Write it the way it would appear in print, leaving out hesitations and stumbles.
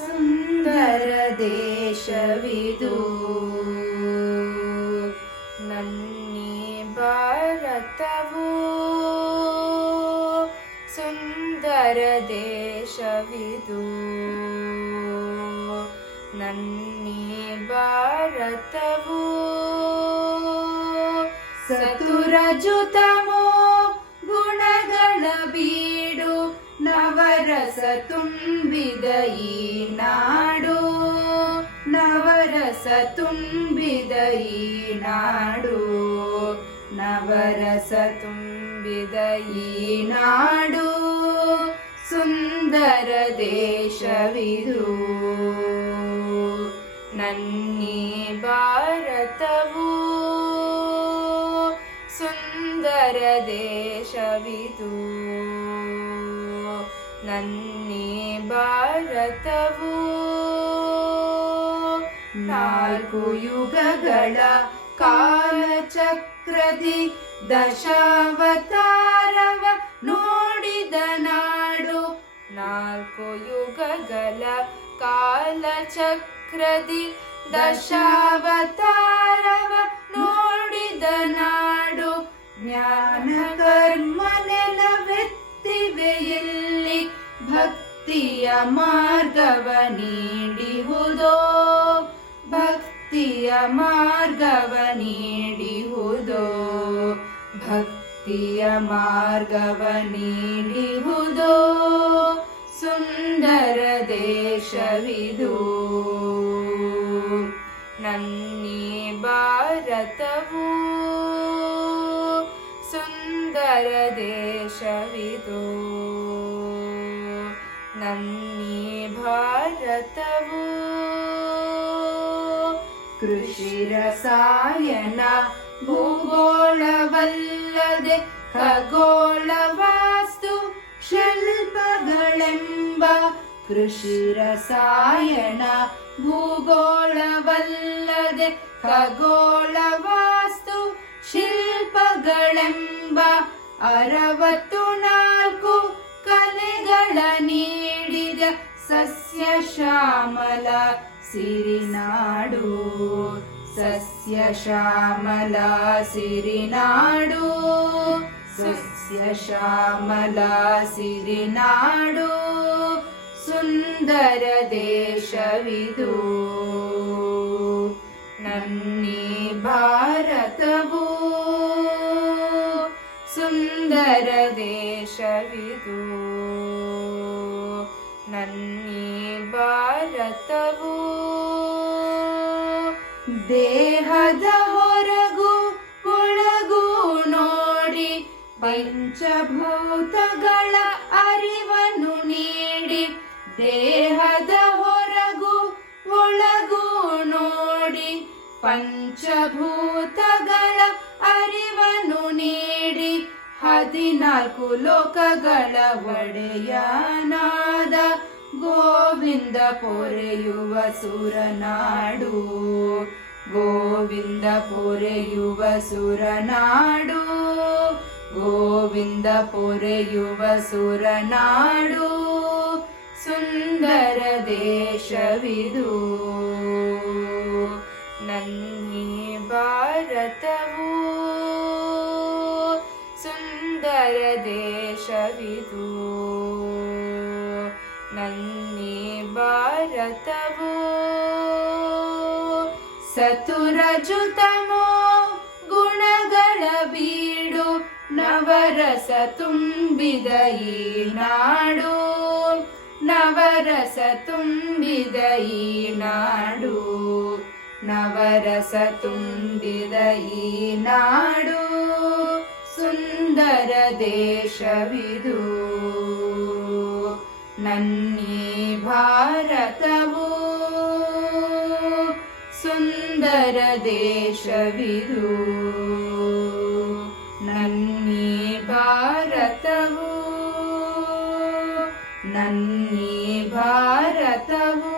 ಸುಂದರ ದೇಶವಿದು ನನ್ನಿ ಭಾರತವು ಸುಂದರ ದೇಶವಿದು ನನ್ನಿ ಭಾರತವು ಸತುರಜುತಮೋ ಗುಣಗಳ ಬೀಡು ನವರಸ ತುಂಬಿದ ಈ ನಾಡು ನವರಸ ತುಂಬಿದ ಈ ನಾಡು ನವರಸ ತುಂಬಿದ ಈ ನಾಡು ಸುಂದರ ದೇಶವಿದು ನನ್ನಿ ಭಾರತವು ಸುಂದರ ದೇಶವಿದು ನನ್ನಿ ಭಾರತವು ನಾಲ್ಕು ಯುಗಗಳ ಕಾಲಚಕ್ರದಿ ದಶಾವತಾರವ ನೋಡಿದ ನಾಡು ನಾಲ್ಕು ಯುಗಗಳ ಕಾಲಚಕ್ರದಿ ದಶಾವತಾರವ ನೋಡಿದ ನಾಡು ಜ್ಞಾನ ಕರ್ಮ ನೆಲವೆತ್ತಿವೆಯಲ್ಲಿ ಭಕ್ತಿಯ ಮಾರ್ಗವ ನೀಡಿಹುದೋ ಭಕ್ತಿಯ ಮಾರ್ಗವ ನೀಡಿಹುದೋ ಭಕ್ತಿಯ ಮಾರ್ಗವ ನೀಡಿಹುದೋ ಸುಂದರ ದೇಶವಿದು ನನ್ನಿ ಭಾರತವು ಸುಂದರ ದೇಶವಿದು ನನ್ನಿ ಭಾರತವು ಕೃಷಿ ರಸಾಯನ ಭೂಗೋಳವಲ್ಲದೆ ಖಗೋಳ ವಾಸ್ತು ಶಿಲ್ಪಗಳೆಂಬ ಕೃಷಿ ರಸಾಯನ ಭೂಗೋಳವಲ್ಲದೆ ಖಗೋಳ ವಾಸ್ತು ಶಿಲ್ಪಗಳೆಂಬ 64 ಕಲೆಗಳ ನೀಡಿದ ಸಸ್ಯ ಶ್ಯಾಮಲ ಸಿರಿನಾಡು ಸಸ್ಯ ಶ್ಯಾಮಲ ಸಿರಿನಾಡು ಸಸ್ಯ ಶ್ಯಾಮಲ ಸಿರಿನಾಡು ಸುಂದರ ದೇಶವಿದು ನನ್ನಿ ಭಾರತವು ಸುಂದರ ದೇಶವಿದು ನನ್ನಿ ಭಾರತವು ದೇಹದ ಹೊರಗೂ ಒಳಗೂ ನೋಡಿ ಪಂಚಭೂತಗಳ ಅರಿವನ್ನು ನೀಡಿ ದೇಹದ ಹೊರಗೂ ಒಳಗೂ ನೋಡಿ ಪಂಚಭೂತಗಳ ಅರಿವನ್ನು ನೀಡಿ 14 ಲೋಕಗಳ ಒಡೆಯನಾದ ಗೋವಿಂದ ಪೊರೆಯುವ ಸುರನಾಡು ಗೋವಿಂದ ಪೊರೆಯುವ ಸುರನಾಡು ಗೋವಿಂದ ಪೊರೆಯುವ ಸುರನಾಡು ಸುಂದರ ದೇಶವಿದು ನನ್ನಿ ಭಾರತವು ಸುಂದರ ದೇಶವಿದು ನನ್ನಿ ಭಾರತವು ಸತುರಜುತಮೋ ಗುಣಗಳ ಬೀಡು ನವರಸ ತುಂಬಿದ ಈ ನಾಡು ನವರಸ ತುಂಬಿದ ಈ ನಾಡು ನವರಸ ತುಂಬಿದ ಈ ನಾಡು ಸುಂದರ ದೇಶವಿದು ನನ್ನಿ ಭಾರತವು ಸುಂದರ ದೇಶವಿದು ನನ್ನಿ ಭಾರತವು ನನ್ನಿ ಭಾರತವು